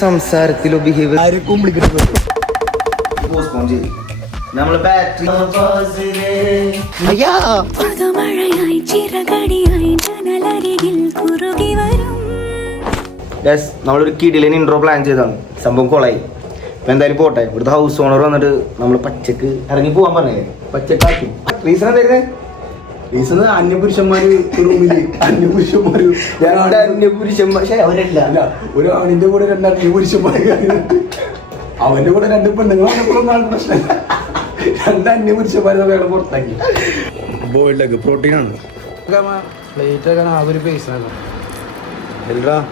സംസാരത്തിലോ behaviour നമ്മളൊരു കിടിലൻ intro plan ചെയ്താണ്. സംഭവം കൊളായി. ഇപ്പൊ എന്തായാലും പോട്ടെ. ഇവിടുത്തെ ഹൗസ് ഓണർ വന്നിട്ട് നമ്മൾ പച്ചക്ക് ഇറങ്ങി പോവാൻ പറഞ്ഞേ. പച്ചക്കാക്കി റീസൺ എന്തായിരുന്നു? റീസൺ അന്യപുരുഷന്മാര് റൂമില് അന്യപുരുഷന്മാര് അവരല്ല ഒരു ആണിന്റെ കൂടെ രണ്ട് അന്യപുരുഷന്മാര്, അവന്റെ കൂടെ രണ്ട് പെണ്ണുങ്ങളാണ് പ്രശ്നമില്ല. രണ്ട് അന്യപുരുഷന്മാരെ വേണം പുറത്താക്കി. ബോയിൽഡ് പ്രോട്ടീൻ ആണ്. പ്ലേറ്റ് ഒക്കെ ആകെ ഒരു പൈസ എല്ലാം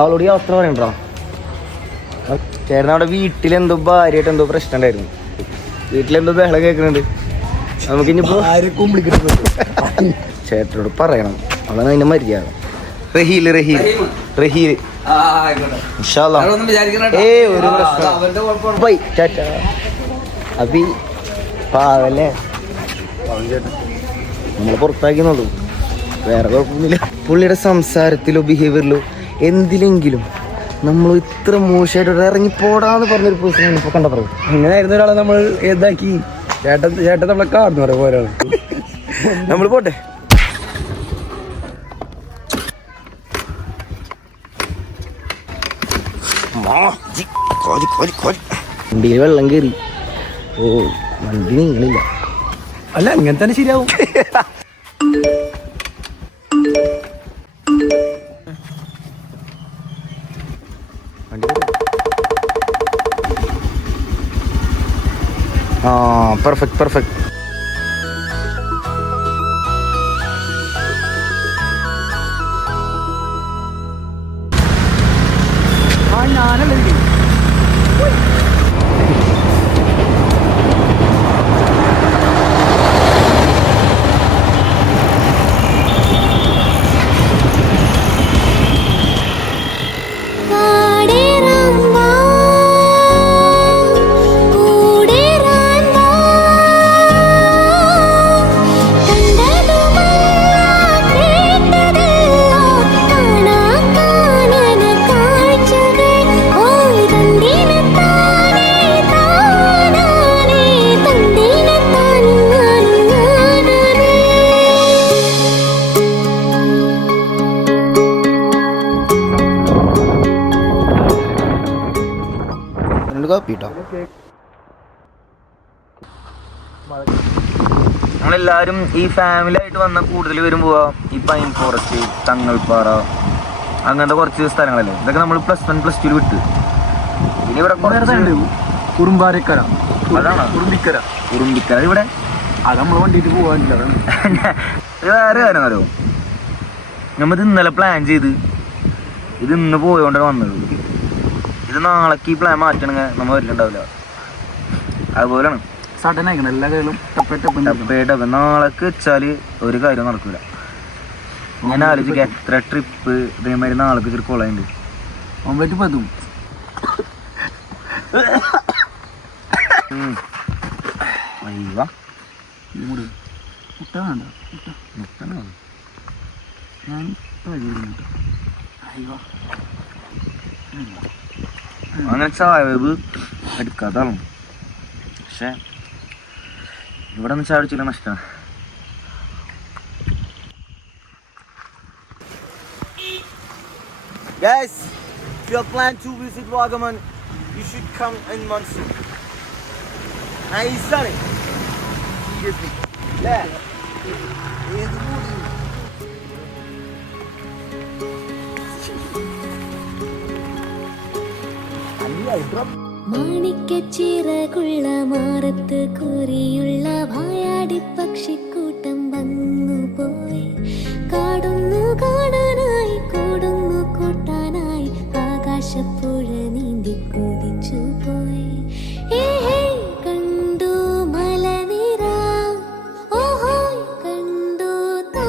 അവളോട് യാത്ര പറയണ്ടോ? ചേട്ടൻ അവിടെ വീട്ടിലെന്തോ ഭാര്യയായിട്ട് എന്തോ പ്രശ്നം ഉണ്ടായിരുന്നു. വീട്ടിലെന്തോ ബഹളം കേൾക്കുന്നുണ്ട്. നമുക്കിനിപ്പോ ചേട്ടനോട് പറയണം. അതാണ് അതിന്റെ മര്യാദ. റഹീൽ ഒരു അഭി പാവല്ലേ, നമ്മളെ പുറത്താക്കിയെന്നുള്ളൂ, വേറെ കുഴപ്പമൊന്നുമില്ല. പുള്ളിയുടെ സംസാരത്തിലോ ബിഹേവിയറിലോ എന്തിലെങ്കിലും നമ്മൾ ഇത്ര മോശമായിട്ട് ഇറങ്ങി പോടാന്ന് പറഞ്ഞൊരു പേഴ്സൺ ഇപ്പൊ കണ്ട പറയും. അങ്ങനെയായിരുന്ന ഒരാളെ നമ്മൾ ഏതാക്കി ചേട്ടൻ നമ്മളെ കാണുന്നു പറയാം ഒരാൾ. നമ്മൾ പോട്ടെ. വണ്ടിയിൽ വെള്ളം കയറി. ഓ വണ്ടി നീങ്ങളില്ല. അല്ല ഇങ്ങനെ തന്നെ ശരിയാവും. പെർഫെക്റ്റ്. ഞാനല്ലേ നമ്മളെല്ലാരും ഈ ഫാമിലി ആയിട്ട് വന്ന കൂടുതൽ വരുമ്പോ ഈ പൈൻ ഫോറസ്റ്റ്, തങ്ങൾപ്പാറ, അങ്ങനത്തെ കുറച്ച് സ്ഥലങ്ങളല്ലേ. ഇതൊക്കെ നമ്മൾ +1 +2 വിട്ട്. ഇനി ഇവിടെ കുറുമ്പാരക്കര, അതാണ് ഉറുമ്പിക്കര ഇവിടെ. അത് നമ്മൾ വണ്ടിയിട്ട് പോകാനില്ല. വേറെ കാര്യം അറിയോ, നമ്മത് ഇന്നലെ പ്ലാൻ ചെയ്ത് ഇത് ഇന്ന് പോയോണ്ടാണ് വന്നത്. ഇത് നാളേക്ക് ഈ പ്ലാൻ മാറ്റണമെങ്കിൽ നമ്മൾ വരില്ലുണ്ടാവില്ല. അതുപോലെയാണ് സഡൻ ആയിക്കണം എല്ലാ കാര്യങ്ങളും. നാളേക്ക് വെച്ചാല് ഒരു കാര്യം നടക്കൂല. ഞാൻ ആലോചിക്കുക എത്ര ട്രിപ്പ് ഇതേമാതിരി നാളേക്ക് ഇച്ചിരി കൊളയുണ്ട്. ഒമ്പറ്റ് പതും അങ്ങനെ ചായവ് എടുക്കാതാണ്. പക്ഷെ ഇവിടെ നിന്ന് ചായ കുടിച്ചില്ല നഷ്ടമാണ്. Guys, if you plan to visit Wagaman, you should come in monsoon. Nice ആണ്. മാണിക്കച്ചിറകുള്ള മാറത്ത് കൂറിയുള്ള വായാടി പക്ഷിക്കൂട്ടം വന്നു പോയി. കാടുന്നു കാണാനായി കൂടുന്നു കൂട്ടാനായി ആകാശപ്പുഴ നീന്തി കുതിച്ചു പോയി. കണ്ടു മലനിര, ഓഹോ കണ്ടു താ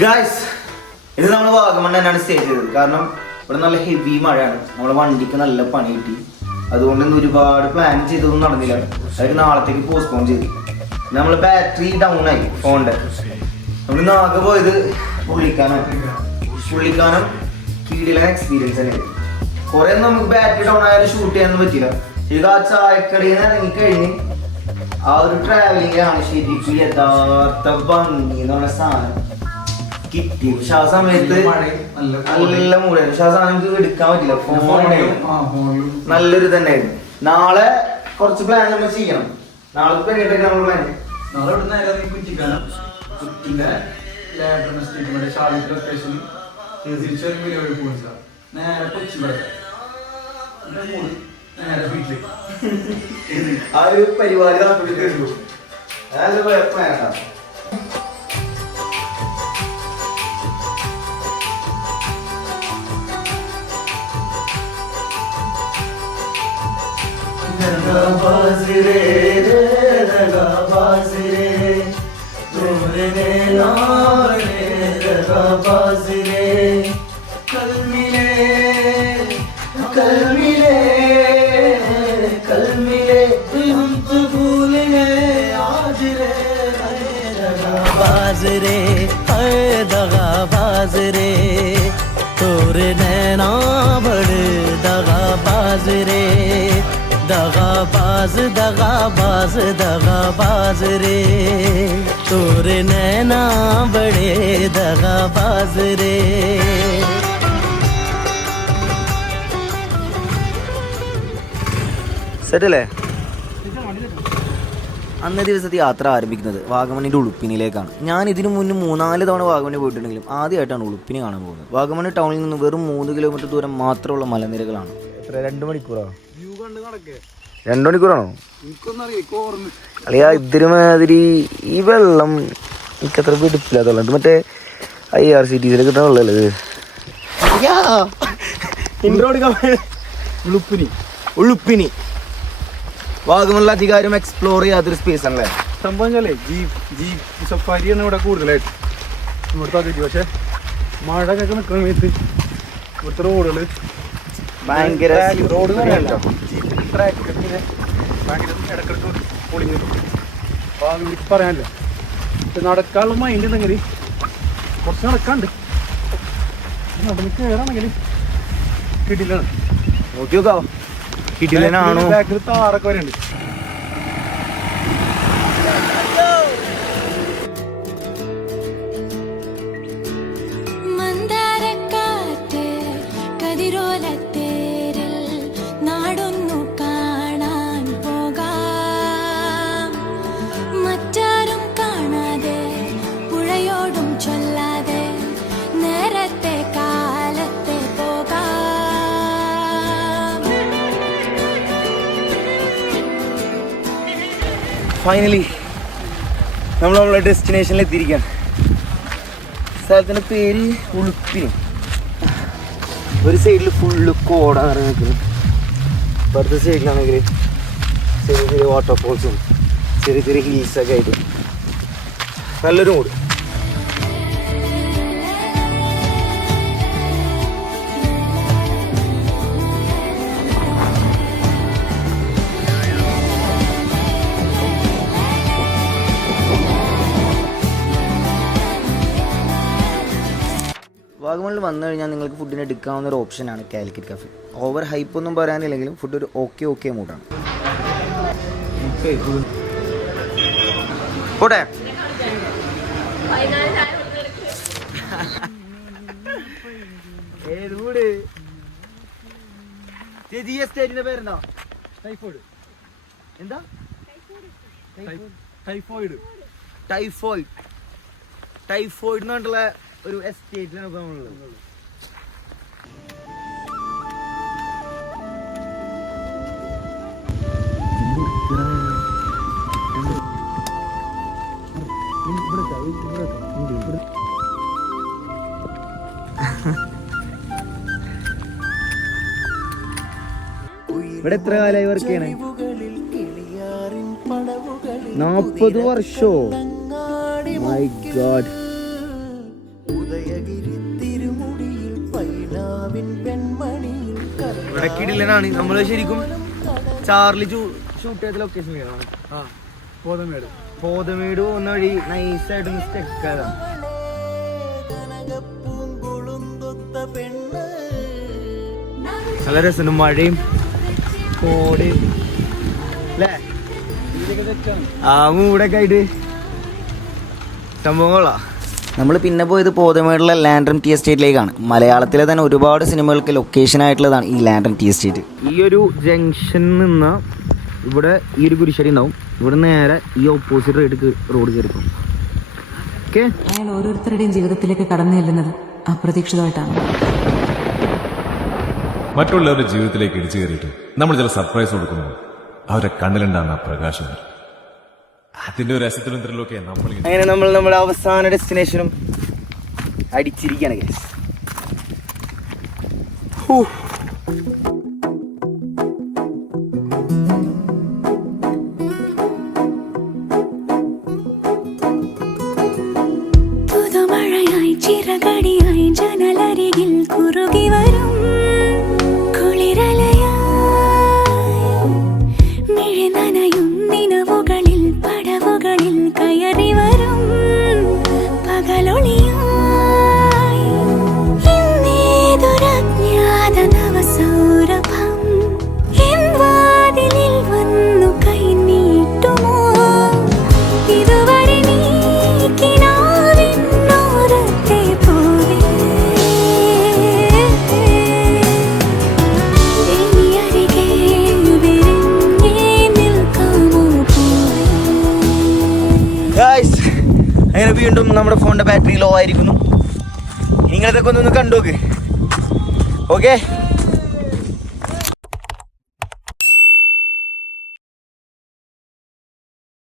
ഗായ്സ്, ഇത് നമ്മൾ വാഗമൺ തന്നെയാണ് സ്റ്റേ ചെയ്തത്. കാരണം ഇവിടെ നല്ല ഹെവി മഴയാണ്, നമ്മുടെ വണ്ടിക്ക് നല്ല പണി കിട്ടി. അതുകൊണ്ട് ഇന്ന് ഒരുപാട് പ്ലാൻ ചെയ്തതൊന്നും നടന്നില്ല. അതായത് നാളത്തേക്ക് പോസ്റ്റ്പോൺ ചെയ്തു. നമ്മൾ ബാറ്ററി ഡൗൺ ആയി ഫോണിന്റെ. നമ്മൾ ഇന്ന് ആകെ പോയത് പുള്ളിക്കാനം കീഴിലെ എക്സ്പീരിയൻസ് തന്നെ. കുറെ നമുക്ക് ബാറ്ററി ഡൗൺ ആയാലും ഷൂട്ട് ചെയ്യാനൊന്നും പറ്റില്ല. ശരിക്കും ആ ചായക്കടയിൽ നിന്ന് ഇറങ്ങിക്കഴിഞ്ഞ് ആ ഒരു ട്രാവലിംഗ് ആണ് ശരിക്കും യഥാർത്ഥ ഭംഗി എന്ന് പറഞ്ഞ സാധനം കിട്ടി. പക്ഷെ ആ സമയത്ത് നല്ല മൂടായിരുന്നു. പക്ഷെ ആ സാധനം നമുക്ക് എടുക്കാൻ പറ്റില്ല. നല്ലൊരു തന്നെ ആയിരുന്നു. നാളെ കുറച്ച് പ്ലാൻ നമ്മൾ ചെയ്യണം. നാളെ നമ്മൾ പ്ലാൻ നാളെ ഇവിടെ നേരെ കുറ്റിക്കാനം കുറ്റിന്റെ തിരിച്ചു നേരെ കൊച്ചി നേരെ വീട്ടിലേക്ക് ആ ഒരു പരിപാടി നടത്തിയിട്ടുള്ളൂ. നല്ല പ്ലാനാണ്. तोरे नैना बड़े दगाबाज रे दगाबाज दगाबाज दगाबाज रे तोरे नैना बड़े दगाबाज रे. സെറ്റല്ലേ? അന്നേ ദിവസത്തെ യാത്ര ആരംഭിക്കുന്നത് വാഗമണിൻ്റെ ഉളുപ്പിനിലേക്കാണ്. ഞാൻ ഇതിനു മുന്നേ 3-4 തവണ വാഗമണി പോയിട്ടുണ്ടെങ്കിലും ആദ്യമായിട്ടാണ് ഉളുപ്പിനി കാണാൻ പോകുന്നത്. വാഗമണി ടൗണിൽ നിന്ന് വെറും 3 കിലോമീറ്റർ ദൂരം മാത്രമുള്ള മലനിരകളാണ്. എത്ര 2 മണിക്കൂറോ? 2 മണിക്കൂറാണോ? അളിയാ ഇതിരുമാതിരി ഈ വെള്ളം എനിക്കത്ര പിടിപ്പില്ലാത്തുള്ള ഇത് മറ്റേ IRCTC കിട്ടുന്ന വെള്ളമല്ലേ ഉളുപ്പിനി. വാഗമണിൽ അധികാരം എക്സ്പ്ലോർ ചെയ്യാത്തൊരു സ്പേസ് ആണല്ലേ സംഭവം. ജീപ്പ് സഫാരിയാണ് ഇവിടെ കൂടുതലായിട്ട് ഇവിടുത്തെ അതിഥി. പക്ഷെ മഴ ഒക്കെ നിൽക്കുന്ന സമയത്ത് ഇവിടുത്തെ റോഡുകൾ ഭയങ്കര റോഡ് ട്രാക്ക് പിന്നെ ഭയങ്കര ഇടക്കിടക്ക് പൊളിഞ്ഞു. അപ്പോൾ അത് വിളിച്ച് പറയാനില്ല. നടക്കാനുള്ള മൈൻഡ് ഉണ്ടെങ്കിൽ കുറച്ച് നടക്കാണ്ട് നടന്ന് കയറാണെങ്കിൽ കിടിലാണ്. നോക്കി നോക്കാവോ കിടിലനാണോ? ബാക്കിൽ താറൊക്കെ വരെയുണ്ട്. മന്ദാരക്കാറ്റ് കതിരോലത്തേരിൽ നാടൊന്നു കാണാൻ പോകാം. മറ്റാരും കാണാതെ പുഴയോടും ചൊല്ലാതെ നേരത്തെ കാലത്തെ പോകാം. ഫൈനലി നമ്മൾ നമ്മളെ ഡെസ്റ്റിനേഷനിൽ എത്തിയിരിക്കുകയാണ്. സ്ഥലത്തിൻ്റെ പേര് ഉളുപ്പിനി. ഒരു സൈഡിൽ ഫുള്ള് കോടാണ് നിൽക്കുന്നത്. അടുത്ത സൈഡിലാണെങ്കിൽ ചെറിയ ചെറിയ വാട്ടർഫോൾസും ചെറിയ ചെറിയ ഹിൽസൊക്കെ ആയിട്ട് നല്ലൊരു മൂഡ്. വാഗമണിൽ വന്നു കഴിഞ്ഞാൽ നിങ്ങൾക്ക് ഫുഡിന് എടുക്കാവുന്ന ഒരു ഓപ്ഷനാണ് കാലിക്കറ്റ് കഫേ. ഓവർ ഹൈപ്പ് ഒന്നും പറയാനില്ലെങ്കിലും ഫുഡ് ഒരു ഓക്കെ മൂഡാണ്. പോട്ടെ സ്റ്റേറ്റിന്റെ പേരെന്താ? ടൈഫോയിഡ്. എന്താ? ടൈഫോയിഡ് എന്ന് പറഞ്ഞിട്ടുള്ള ഒരു എസ്റ്റേറ്റിലാണ് ഇപ്പൊ നമ്മളുള്ളത്. ഇവിടെ എത്ര കാലമായി വർക്ക് ചെയ്യണേ? 40 വർഷോ? My God. ഇവിടെ കിടിലനാണ്. നമ്മൾ ശരിക്കും ചാർലി ഷൂട്ട് ചെയ്ത ലൊക്കേഷനിലാണ്. ആ കോതമേട് പോകുന്ന വഴി നൈസായിട്ടൊന്ന് സ്റ്റെക്ക് ആയതാണ്. നല്ല രസമുണ്ട്, മഴയും കോടയും അല്ലേ, ആ മൂടൊക്കെ ആയിട്ട് സംഭവം കൊള്ളാം. നമ്മൾ പിന്നെ പോയത് പോതമേടുള്ള ലാൻഡ്രം ടി എസ്റ്റേറ്റിലേക്കാണ്. മലയാളത്തിലെ തന്നെ ഒരുപാട് സിനിമകൾക്ക് ലൊക്കേഷൻ ആയിട്ടുള്ളതാണ് ഈ ലാൻഡ്രം ടി എസ്റ്റേറ്റ്. ഈ ഒരു ജംഗ്ഷനിൽ നിന്ന് ഇവിടെ ഈ ഒരു കുരിശടി ഉണ്ടാവും, ഇവിടെ നേരെ ഈ ഓപ്പോസിറ്റ് റോഡ് കയറിക്കും. ഓക്കെ, അയാൾ ഓരോരുത്തരുടെയും ജീവിതത്തിലേക്ക് കടന്നു ചെല്ലുന്നത് അപ്രതീക്ഷിതമായിട്ടാണ്. മറ്റുള്ളവരുടെ ജീവിതത്തിലേക്ക് ഇടിച്ചു കയറിയിട്ട് നമ്മൾ ചില സർപ്രൈസ് കൊടുക്കുന്നു. അവരുടെ കണ്ണിലുണ്ടാകുന്ന ആ പ്രകാശം, അതിന്റെ ഒരു രസത്തിലും ത്രില്ലൊക്കെ നമ്മൾ അങ്ങനെ നമ്മുടെ അവസാന ഡെസ്റ്റിനേഷനും അടിച്ചിരിക്കുകയാണ് ഗൈസ്. പുതുമഴയായി ചിറകടിയായി ജനലരികിൽ കുറുകി വരും കുളിരലയായി മിഴി നനയും നിലവുകളിൽ പടവുകളിൽ കയറി വരും പകലൊളിയായി ഇന്നേതൊരജ്ഞാത നവസൗരഭം എൻ വാതിലിൽ വന്നു കൈ നീട്ടുമോ ഇതുവരെ നീക്കിനാവിന്നോരത്തെ പോലെ ഇനി അരികെ വിരിഞ്ഞേ നിൽക്കാമോ ഗൈസ്, അങ്ങനെ വീണ്ടും നമ്മുടെ ഫോണിന്റെ ബാറ്ററി ലോ ആയിരിക്കുന്നു. നിങ്ങളിതൊക്കെ ഒന്ന് കണ്ടോക്ക്. ഓക്കെ.